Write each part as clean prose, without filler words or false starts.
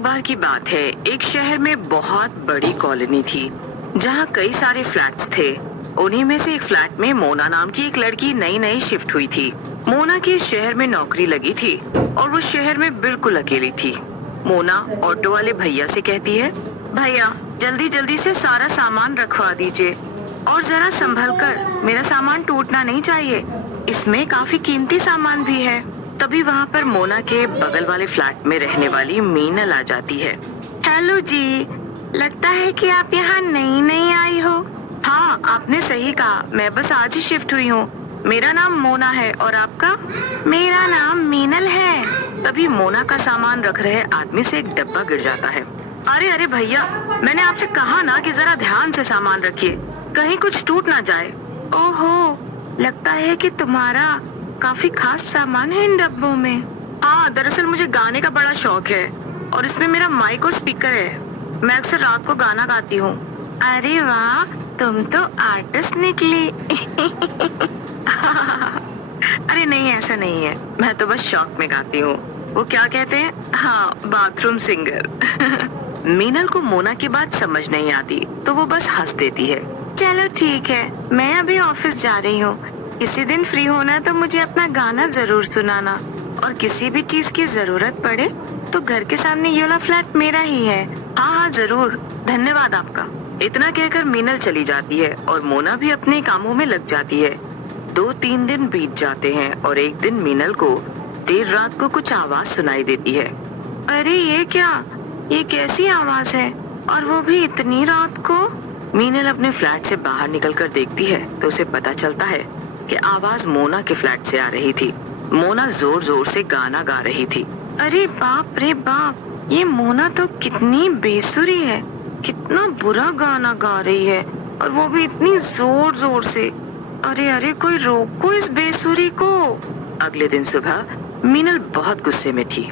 एक बार की बात है, एक शहर में बहुत बड़ी कॉलोनी थी जहाँ कई सारे फ्लैट्स थे। उन्हीं में से एक फ्लैट में मोना नाम की एक लड़की नई नई शिफ्ट हुई थी। मोना की इस शहर में नौकरी लगी थी और वो शहर में बिल्कुल अकेली थी। मोना ऑटो वाले भैया से कहती है, भैया जल्दी जल्दी से सारा सामान रखवा दीजिए और जरा संभल कर, मेरा सामान टूटना नहीं चाहिए, इसमें काफी कीमती सामान भी है। तभी वहाँ पर मोना के बगल वाले फ्लैट में रहने वाली मीनल आ जाती है। हेलो जी, लगता है कि आप यहाँ नई नई आई हो। हाँ, आपने सही कहा, मैं बस आज ही शिफ्ट हुई हूँ। मेरा नाम मोना है और आपका? मेरा नाम मीनल है। तभी मोना का सामान रख रहे आदमी से एक डब्बा गिर जाता है। अरे अरे भैया, मैंने आपसे कहा ना कि जरा ध्यान से सामान रखिए, कहीं कुछ टूट ना जाए। ओहो, लगता है कि तुम्हारा काफी खास सामान है इन डब्बों में। हाँ, दरअसल मुझे गाने का बड़ा शौक है और इसमें मेरा माइक और स्पीकर है। मैं अक्सर रात को गाना गाती हूँ। अरे वाह, तुम तो आर्टिस्ट निकली। अरे नहीं, ऐसा नहीं है, मैं तो बस शौक में गाती हूँ। वो क्या कहते हैं, हाँ, बाथरूम सिंगर। मीनल को मोना की बात समझ नहीं आती तो वो बस हंस देती है। चलो ठीक है, मैं अभी ऑफिस जा रही हूँ। किसी दिन फ्री होना तो मुझे अपना गाना जरूर सुनाना, और किसी भी चीज की जरूरत पड़े तो घर के सामने ये वाला फ्लैट मेरा ही है। हाँ हाँ जरूर, धन्यवाद आपका। इतना कहकर मीनल चली जाती है और मोना भी अपने कामों में लग जाती है। 2-3 दिन बीत जाते हैं और एक दिन मीनल को देर रात को कुछ आवाज सुनाई देती है। अरे ये क्या, ये कैसी आवाज है, और वो भी इतनी रात को? मीनल अपने फ्लैट से बाहर निकलकर देखती है तो उसे पता चलता है कि आवाज मोना के फ्लैट से आ रही थी। मोना जोर जोर से गाना गा रही थी। अरे बाप रे बाप, ये मोना तो कितनी बेसुरी है, कितना बुरा गाना गा रही है, और वो भी इतनी जोर जोर से। अरे अरे, कोई रोको इस बेसुरी को। अगले दिन सुबह मीनल बहुत गुस्से में थी।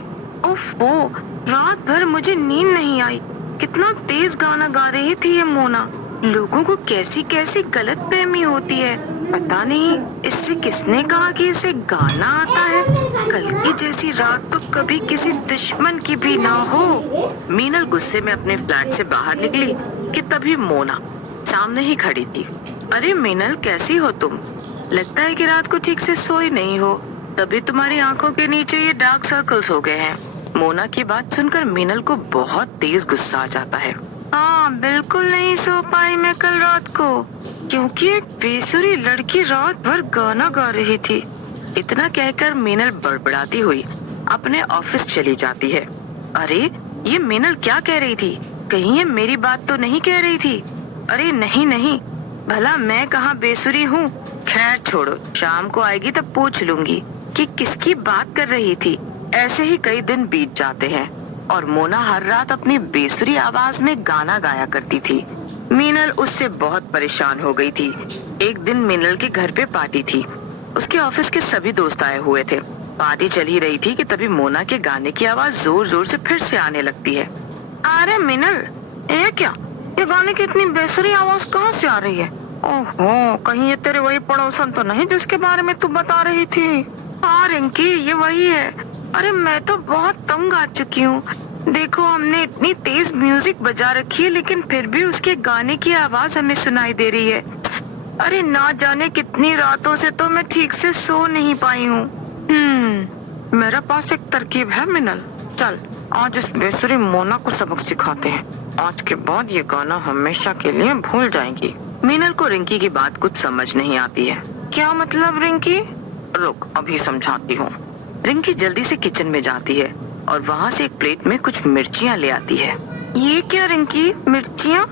उफ ओ, रात भर मुझे नींद नहीं आई, कितना तेज गाना गा रही थी ये मोना। लोगों को कैसी कैसी गलतफहमी होती है, पता नहीं इससे किसने कहा कि इसे गाना आता है। कल की जैसी रात तो कभी किसी दुश्मन की भी ना हो। मीनल गुस्से में अपने फ्लैट से बाहर निकली कि तभी मोना सामने ही खड़ी थी। अरे मीनल, कैसी हो तुम? लगता है कि रात को ठीक से सोई नहीं हो, तभी तुम्हारी आंखों के नीचे ये डार्क सर्कल्स हो गए हैं। मोना की बात सुनकर मीनल को बहुत तेज गुस्सा आ जाता है। हाँ, बिल्कुल नहीं सो पाई मैं कल रात को, क्योंकि एक बेसुरी लड़की रात भर गाना गा रही थी। इतना कहकर मीनल बड़बड़ाती हुई अपने ऑफिस चली जाती है। अरे ये मीनल क्या कह रही थी, कहीं ये मेरी बात तो नहीं कह रही थी? अरे नहीं नहीं, भला मैं कहाँ बेसुरी हूँ। खैर छोड़ो, शाम को आएगी तब पूछ लूंगी कि किसकी बात कर रही थी। ऐसे ही कई दिन बीत जाते हैं और मोना हर रात अपनी बेसुरी आवाज में गाना गाया करती थी। मीनल उससे बहुत परेशान हो गई थी। एक दिन मीनल के घर पे पार्टी थी। उसके ऑफिस के सभी दोस्त आए हुए थे। पार्टी चल ही रही थी कि तभी मोना के गाने की आवाज जोर जोर से फिर से आने लगती है। अरे मीनल, ये क्या, ये गाने की इतनी बेसुरी आवाज कहाँ से आ रही है? ओहो, कहीं ये तेरे वही पड़ोसन तो नहीं जिसके बारे में तू बता रही थी? हाँ रिंकी, ये वही है। अरे मैं तो बहुत तंग आ चुकी हूँ। देखो, हमने इतनी तेज म्यूजिक बजा रखी है लेकिन फिर भी उसके गाने की आवाज हमें सुनाई दे रही है। अरे ना जाने कितनी रातों से तो मैं ठीक से सो नहीं पाई हूँ। मेरे पास एक तरकीब है मीनल, चल आज इस बेसुरी मोना को सबक सिखाते हैं। आज के बाद ये गाना हमेशा के लिए भूल जाएगी। मीनल को रिंकी की बात कुछ समझ नहीं आती है। क्या मतलब रिंकी? रुक, अभी समझाती हूँ। रिंकी जल्दी से किचन में जाती है और वहाँ से एक प्लेट में कुछ मिर्चियाँ ले आती है। ये क्या रिंकी, मिर्चियाँ?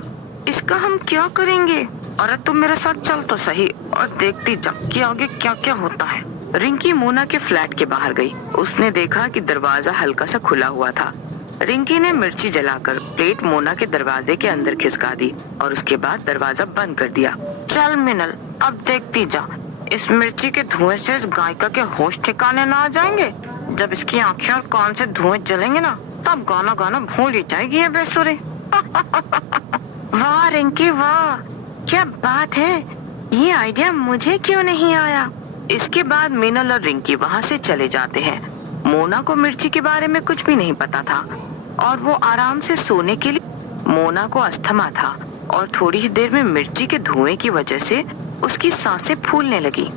इसका हम क्या करेंगे? अरे तुम मेरे साथ चल तो सही और देखती जा कि आगे क्या क्या होता है। रिंकी मोना के फ्लैट के बाहर गई। उसने देखा कि दरवाजा हल्का सा खुला हुआ था। रिंकी ने मिर्ची जलाकर प्लेट मोना के दरवाजे के अंदर खिसका दी और उसके बाद दरवाजा बंद कर दिया। चल मिनल, अब देखती जा, इस मिर्ची के धुएं से इस गायिका के होश ठिकाने ना आ जाएंगे। जब इसकी आंखें और कान से धुएं जलेंगे ना, तब गाना गाना भूल ही जाएगी ये बेसुरी। वाह रिंकी वाह, क्या बात है, ये आइडिया मुझे क्यों नहीं आया। इसके बाद मीनल और रिंकी वहाँ से चले जाते हैं। मोना को मिर्ची के बारे में कुछ भी नहीं पता था। और वो आराम से सोने के लिए। मोना को अस्थमा था और थोड़ी ही देर में मिर्ची के धुएं की वजह से उसकी सांसें फूलने लगी।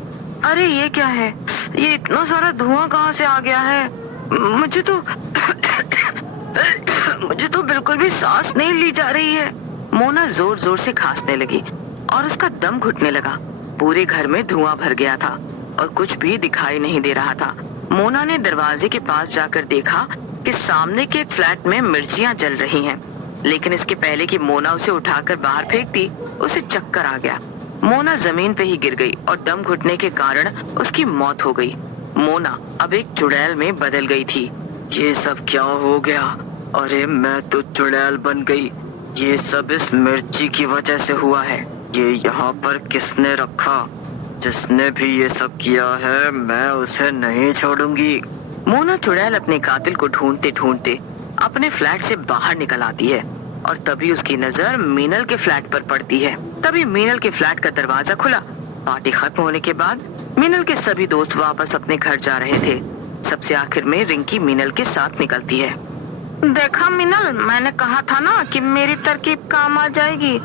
अरे ये क्या है? ये इतना सारा धुआं कहाँ से आ गया है? मुझे तो बिल्कुल भी सांस नहीं ली जा रही है। मोना जोर जोर से खांसने लगी और उसका दम घुटने लगा। पूरे घर में धुआं भर गया था और कुछ भी दिखाई नहीं दे रहा था। मोना ने दरवाजे के पास जाकर देखा कि सामने के एक फ्लैट में मिर्चियां जल रही हैं। लेकिन इसके पहले कि मोना उसे उठाकर बाहर फेंकती, उसे चक्कर आ गया। मोना जमीन पे ही गिर गई और दम घुटने के कारण उसकी मौत हो गई। मोना अब एक चुड़ैल में बदल गई थी। ये सब क्या हो गया? अरे मैं तो चुड़ैल बन गई। ये सब इस मिर्ची की वजह से हुआ है। ये यहाँ पर किसने रखा? जिसने भी ये सब किया है मैं उसे नहीं छोड़ूंगी। मोना चुड़ैल अपने कातिल को ढूंढते ढूंढते अपने फ्लैट से बाहर निकल आती है और तभी उसकी नजर मीनल के फ्लैट पर पड़ती है। तभी मीनल के फ्लैट का दरवाजा खुला। पार्टी खत्म होने के बाद मीनल के सभी दोस्त वापस अपने घर जा रहे थे। सबसे आखिर में रिंकी मीनल के साथ निकलती है। देखा मीनल, मैंने कहा था ना कि मेरी तरकीब काम आ जाएगी।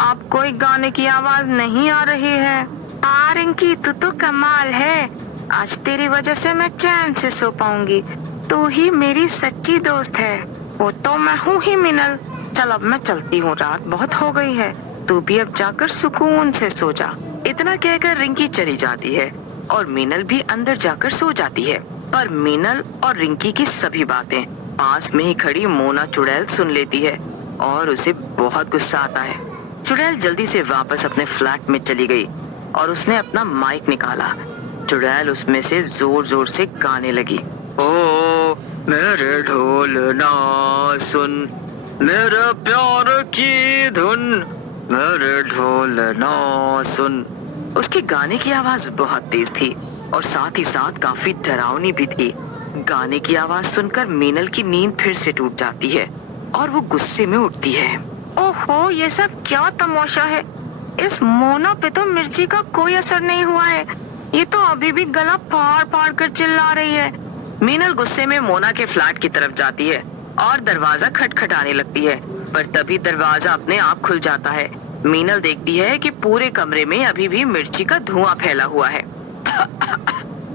अब कोई गाने की आवाज नहीं आ रही है। हाँ रिंकी, तू तो कमाल है। आज तेरी वजह से मैं चैन से सो पाऊंगी। तू ही मेरी सच्ची दोस्त है। वो तो मैं हूँ ही मीनल। चल अब मैं चलती हूँ, रात बहुत हो गई है। तू भी अब जाकर सुकून से सो जा। इतना कहकर रिंकी चली जाती है और मीनल भी अंदर जाकर सो जाती है। पर मीनल और रिंकी की सभी बातें पास में ही खड़ी मोना चुड़ैल सुन लेती है और उसे बहुत गुस्सा आता है। चुड़ैल जल्दी से वापस अपने फ्लैट में चली गई और उसने अपना माइक निकाला। चुड़ैल उसमें से जोर जोर से गाने लगी। ओ मेरे ढोल ना सुन, मेरे प्यार की धुन, मेरे ढोल ना सुन। उसके गाने की आवाज बहुत तेज थी और साथ ही साथ काफी डरावनी भी थी। गाने की आवाज सुनकर मीनल की नींद फिर से टूट जाती है और वो गुस्से में उठती है। ओहो, ये सब क्या तमाशा है? इस मोना पे तो मिर्ची का कोई असर नहीं हुआ है। ये तो अभी भी गला फाड़ फाड़ कर चिल्ला रही है। मीनल गुस्से में मोना के फ्लैट की तरफ जाती है और दरवाजा खटखटाने लगती है। पर तभी दरवाजा अपने आप खुल जाता है। मीनल देखती है कि पूरे कमरे में अभी भी मिर्ची का धुआं फैला हुआ है।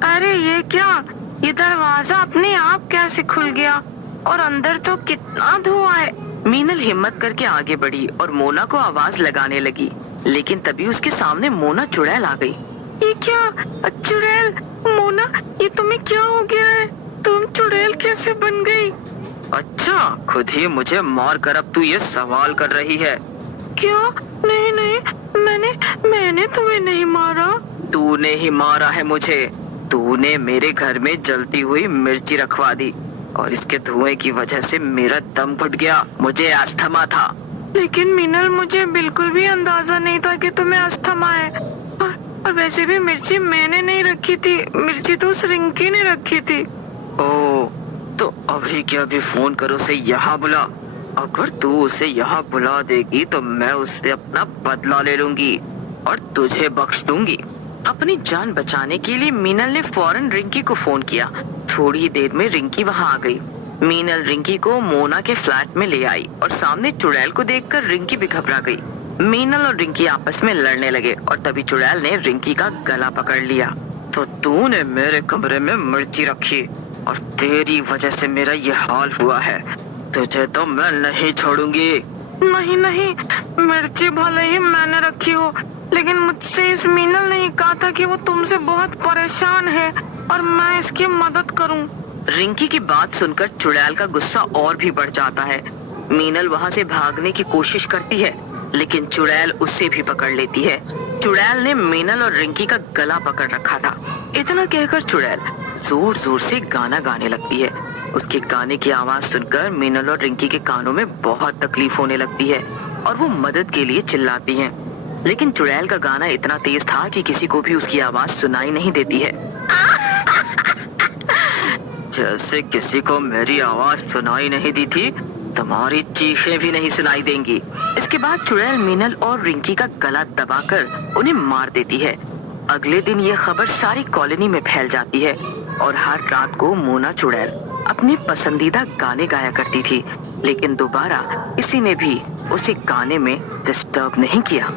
अरे ये क्या? ये दरवाजा अपने आप कैसे खुल गया? और अंदर तो कितना धुआं है। मीनल हिम्मत करके आगे बढ़ी और मोना को आवाज लगाने लगी। लेकिन तभी उसके सामने मोना चुड़ैल आ गई। ये क्या? चुड़ैल? मोना, ये तुम्हें क्या हो गया है? तुम चुड़ैल कैसे बन गई? अच्छा, खुद ही मुझे मार कर अब तू ये सवाल कर रही है। क्या? नहीं नहीं, मैंने तुम्हें नहीं मारा। तूने ही मारा है मुझे। तूने मेरे घर में जलती हुई मिर्ची रखवा दी और इसके धुएं की वजह से मेरा दम घुट गया। मुझे अस्थमा था। लेकिन मीनल, मुझे बिल्कुल भी अंदाजा नहीं था कि तुम्हें अस्थमा है। और वैसे भी मिर्ची मैंने नहीं रखी थी, मिर्ची तो उस रिंकी ने रखी थी। ओह, तो अभी के अभी फोन कर उसे यहाँ बुला। अगर तू उसे यहाँ बुला देगी तो मैं उससे अपना बदला ले लूंगी और तुझे बख्श दूंगी। अपनी जान बचाने के लिए मीनल ने फौरन रिंकी को फोन किया। थोड़ी ही देर में रिंकी वहाँ आ गई। मीनल रिंकी को मोना के फ्लैट में ले आई और सामने चुड़ैल को देखकर रिंकी भी घबरा गई। मीनल और रिंकी आपस में लड़ने लगे और तभी चुड़ैल ने रिंकी का गला पकड़ लिया। तो तूने मेरे कमरे में मिर्ची रखी और तेरी वजह से मेरा ये हाल हुआ है। तुझे तो मैं नहीं छोड़ूंगी। नहीं नहीं, मिर्ची भले ही मैंने रखी हो, लेकिन मुझसे इस मीनल ने कहा था कि वो तुमसे बहुत परेशान है और मैं इसकी मदद करूं। रिंकी की बात सुनकर चुड़ैल का गुस्सा और भी बढ़ जाता है। मीनल वहाँ से भागने की कोशिश करती है, लेकिन चुड़ैल उसे भी पकड़ लेती है। चुड़ैल ने मीनल और रिंकी का गला पकड़ रखा था। इतना कहकर चुड़ैल जोर जोर से गाना गाने लगती है। उसके गाने की आवाज सुनकर मीनल और रिंकी के कानों में बहुत तकलीफ होने लगती है और वो मदद के लिए चिल्लाती हैं। लेकिन चुड़ैल का गाना इतना तेज था कि किसी को भी उसकी आवाज सुनाई नहीं देती है। जैसे किसी को मेरी आवाज सुनाई नहीं दी थी, तुम्हारी चीखें भी नहीं सुनाई देंगी। इसके बाद चुड़ैल मीनल और रिंकी का गला दबाकर उन्हें मार देती है। अगले दिन ये खबर सारी कॉलोनी में फैल जाती है और हर रात को मोना चुड़ैल अपने पसंदीदा गाने गाया करती थी, लेकिन दोबारा किसी ने भी उसे गाने में डिस्टर्ब नहीं किया।